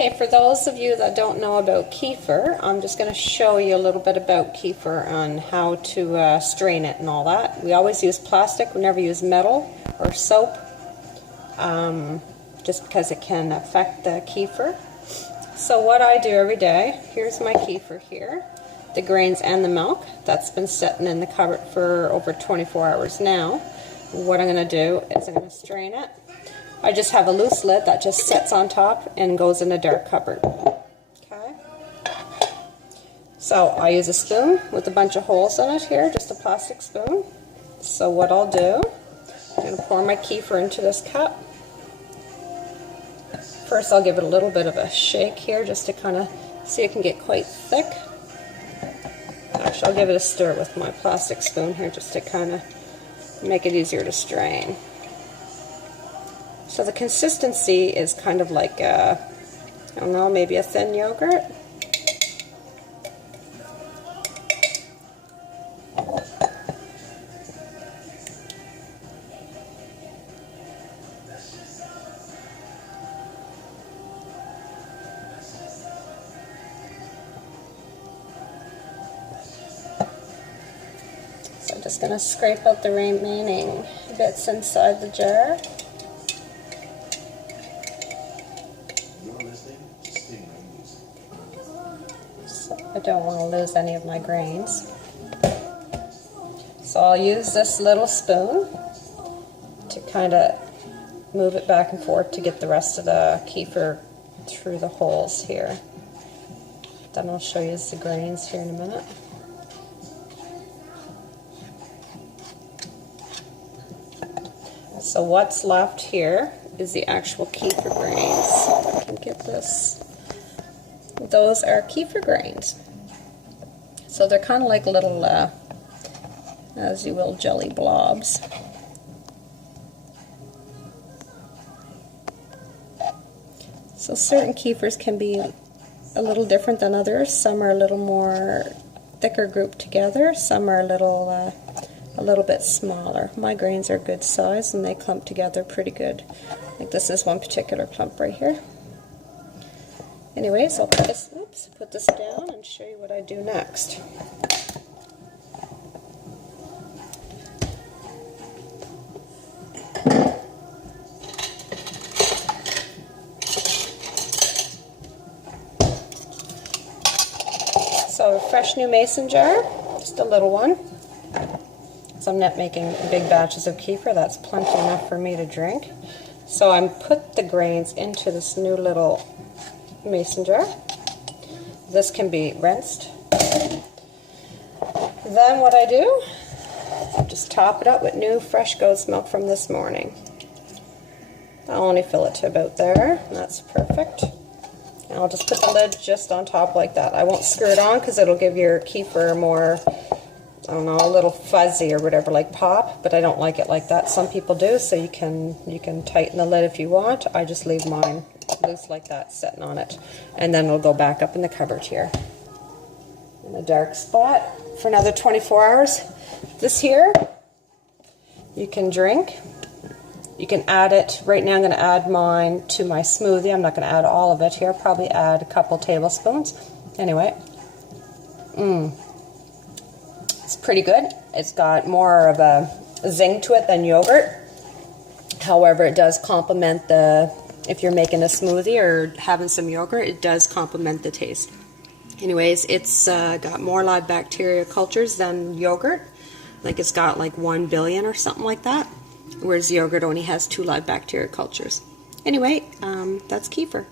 Okay, for those of you that don't know about kefir, I'm just going to show you a little bit about kefir on how to strain it and all that. We always use plastic, we never use metal or soap, just because it can affect the kefir. So what I do every day, here's my kefir here, the grains and the milk. That's been sitting in the cupboard for over 24 hours now. What I'm going to do is I'm going to strain it. I just have a loose lid that just sits on top and goes in a dark cupboard. Okay. So I use a spoon with a bunch of holes in it here, just a plastic spoon. So what I'll do, I'm going to pour my kefir into this cup. First I'll give it a little bit of a shake here just to kind of see it can get quite thick. Actually, I'll give it a stir with my plastic spoon here just to kind of make it easier to strain. So the consistency is kind of like I don't know, maybe a thin yogurt. So I'm just going to scrape out the remaining bits inside the jar. I don't want to lose any of my grains. So I'll use this little spoon to kind of move it back and forth to get the rest of the kefir through the holes here. Then I'll show you the grains here in a minute. So what's left here is the actual kefir grains. If I can get this. Those are kefir grains. So they're kind of like little, as you will, jelly blobs. So certain kefirs can be a little different than others. Some are a little more thicker grouped together. Some are a little bit smaller. My grains are good size and they clump together pretty good. Like this is one particular clump right here. Anyways, I'll put this down and show you what I do next. So a fresh new mason jar, just a little one. So I'm not making big batches of kefir, that's plenty enough for me to drink. So I'm put the grains into this new little mason jar. This can be rinsed. Then what I do, I just top it up with new fresh goat's milk from this morning. I'll only fill it to about there, and that's perfect. And I'll just put the lid just on top like that. I won't screw it on because it'll give your kefir more, I don't know, a little fuzzy or whatever, like pop, but I don't like it like that. Some people do, so you can tighten the lid if you want. I just leave mine loose like that, sitting on it, and then it'll go back up in the cupboard here in a dark spot for another 24 hours. This here you can drink. You can add it. Right now I'm going to add mine to my smoothie. I'm not going to add all of it here. I'll probably add a couple tablespoons. Anyway, it's pretty good. It's got more of a zing to it than yogurt. However, it does complement if you're making a smoothie or having some yogurt, it does complement the taste. Anyways, it's got more live bacteria cultures than yogurt. Like it's got like 1 billion or something like that, whereas yogurt only has 2 live bacteria cultures. Anyway, that's kefir.